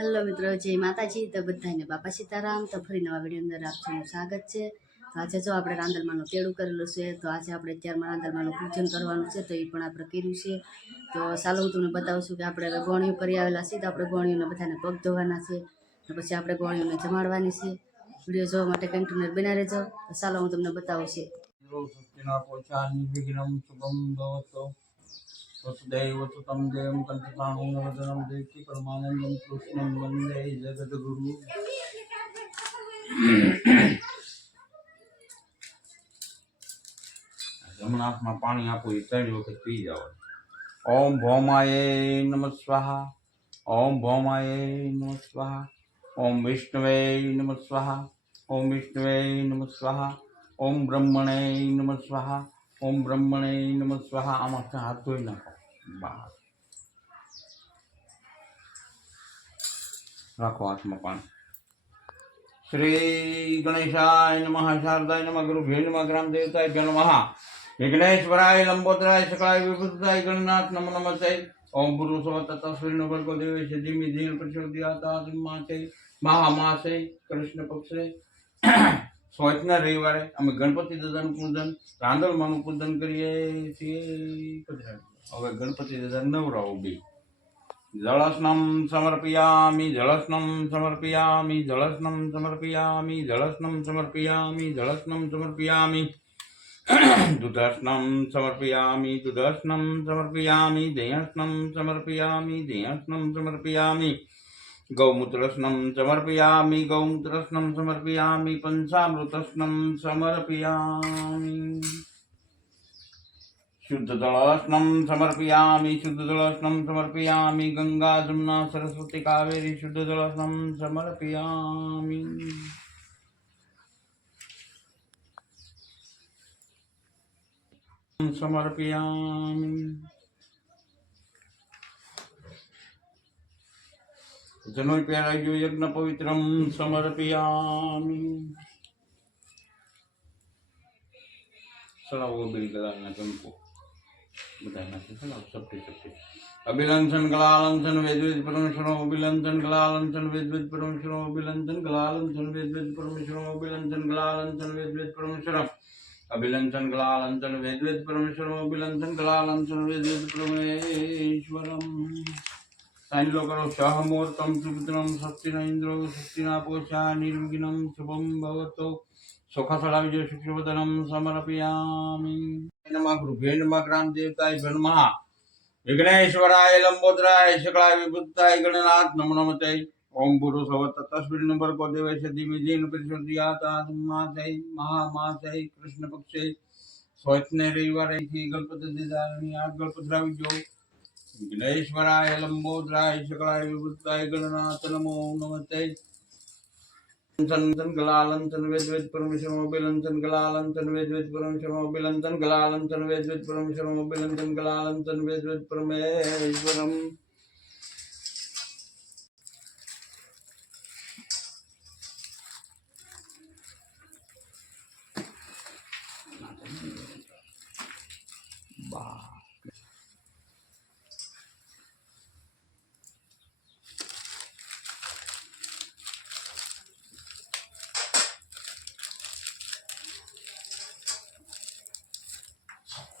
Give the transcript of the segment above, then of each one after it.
Hello મિત્રો, જય માતાજી. તો બધાને બાપા સીતારામ. તો ફરી નવા વિડીયો અંદર આપનું સ્વાગત છે. તો આજે જો આપણે રાંદલમાનું તેડું કરેલું છે. તો આજે આપણે અત્યારમાં રાંદલમાનું પૂજન કરવાનું છે, તો એ પણ આપણે કર્યું છે. તો ચાલો હું તમને બતાવું છું કે આપણે હવે ગોળીઓ કરી આવેલા છીએ. તો આપણે ગોળીઓને બધાને પગ ધોવાના છે, અને પછી આપણે ગોળીઓને જમાડવાની છે. વિડીયો જોવા માટે કન્ટિન્યુ બના રહેજો. તો ચાલો હું તમને બતાવું છું. वसुदेव सुतं देवं कंसचाणूरमर्दनं देवकी परमानन्दं कृष्णं वन्दे जगद्गुरु। जमुनाथમાં પાણી આપો એ 3 વખત પી જાવ। ઓમ ભૌમાય નમઃ સ્વાહા, ઓમ ભૌમાય નમઃ સ્વાહા, ઓમ વિષ્ણવે નમઃ સ્વાહા, ઓમ વિષ્ણવે નમઃ સ્વાહા, ઓમ બ્રહ્મણે નમઃ સ્વાહા, ઓમ બ્રહ્મણે નમઃ સ્વાહા। આમાં હાથ ધોઈ નાખો, બસ રાખો હાથમાં પાણી। श्री गणेशाय नमः, शारदाय नमः, गुरुभ्यो नमः, ग्राम देवताय नमः, विघ्नेश्वराय लंबोदराय सकलाय विभूताय गणनाथ नमो नमस्ते। ओम पुरुषोत्तम तत्स्वीर्ण वर्गो देवेश धीमी धीन प्रचोदयाता मासे महामासे कृष्ण पक्षे सोचना रविवारे અમે ગણપતિ દાદાનું પૂજન રાંદલમાનું પૂજન કરીએ છીએ। હવે ગણપતિ દાદા નવરાવો બી जलस्नं समर्पयामि, जलस्नं समर्पयामि, जलस्नं समर्पयामि, जलस्नं समर्पयामि, जलस्नं समर्पयामि, दुधस्नं समर्पयामि, दुधस्नं समर्पयामि, दह्यस्नं समर्पयामि, दह्यस्नं समर्पयामि, गौमूत्रस्नं समर्पयामि, गौमूत्रस्नं समर्पयामि, पंचामृतस्नं समर्पयामि, शुद्धजलस्नं समर्पयामि, शुद्धजलस्नं समर्पयामि, गंगा जमुना सरस्वती कावेरी शुद्धजलस्नं समर्पयामि। समर्पयामि जनोई प्यारायो यज्ञ पवित्रं समर्पयामि। सलाव बिल गलाना चमको बताना सबके अभिलंसन गलालंसन वेद वेद परमेश्वरो अभिलंसन गलालंसन वेद वेद परमेश्वरो अभिलंसन गलालंसन वेद वेद परमेश्वरो अभिलंसन गलालंसन वेद वेद परमेश्वरो अभिलंसन गलालंसन वेद वेद परमेश्वरो अभिलंसन गलालंसन वेद वेद परमेश्वरम। साइन लो करो सहमूर्तम सुपुत्रम शक्तिना इंद्रो शक्तिना पोषा निर्विघ्नं शुभम भवतो सुखसलाविजय शुक्रवदनं समर्पयामि। नमः गुरुभ्यो नमः, ग्राम देवताय नमः, विघ्नेश्वराय लंबोदराय सकलाय विभूताय गणनाथ नमो नमस्ते। ओम पुरुषोत्तम तस्वीर्ण वर्गो देवेश धीमी धीन प्रचोदयाता मासे महामासे कृष्ण पक्षे सोचने रविवारे गणपति दादानी आज गणपति राविजो विघ्नेश्वराय लंबोदराय सकलाय विभूताय गणनाथ नमो नमस्ते। लंसन गलालंसन वेद वेद परमेश्वरो अभिलंसन गलालंसन वेद वेद परमेश्वरो अभिलंसन गलालंसन वेद वेद परमेश्वरो अभिलंसन गलालंसन वेद वेद परमेश्वरम।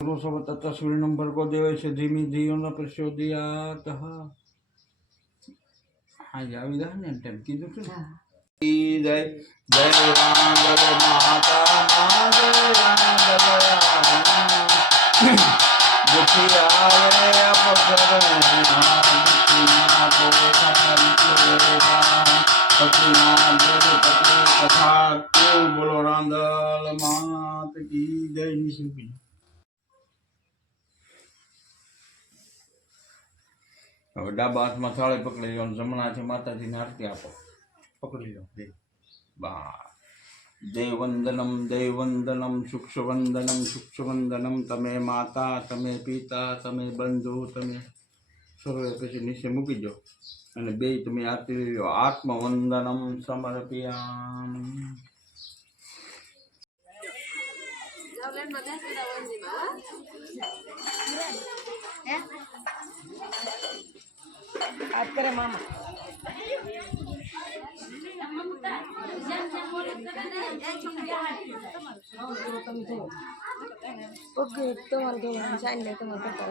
पुरुषोत्तम तस्वीर्ण वर्गो देवेश धीमी धीन प्रचोदयातः। हाँ जी આવી જાય ને ટાઈમ કીધું છે જય જય રાંદલ માતા दुखी आवे अपसर कथा को बोलो रांदल मात की जय। निशुभी હવે ડાબા હાથમાં થાળી પકડી લો, જમણા હાથે માતાજીને આરતી આપો, પકડી લો બા। देववंदनम सुक्षवंदनम तमे माता तमे पिता तमे बंधु तमे सर्वे पछी नीचे मूकी दो અને બે તમે આરતી લો। आत्मवंदनम समर्पयामि। आज करे मामा ઓકે તમારે કેવું સાઈન લે તમારે કરતા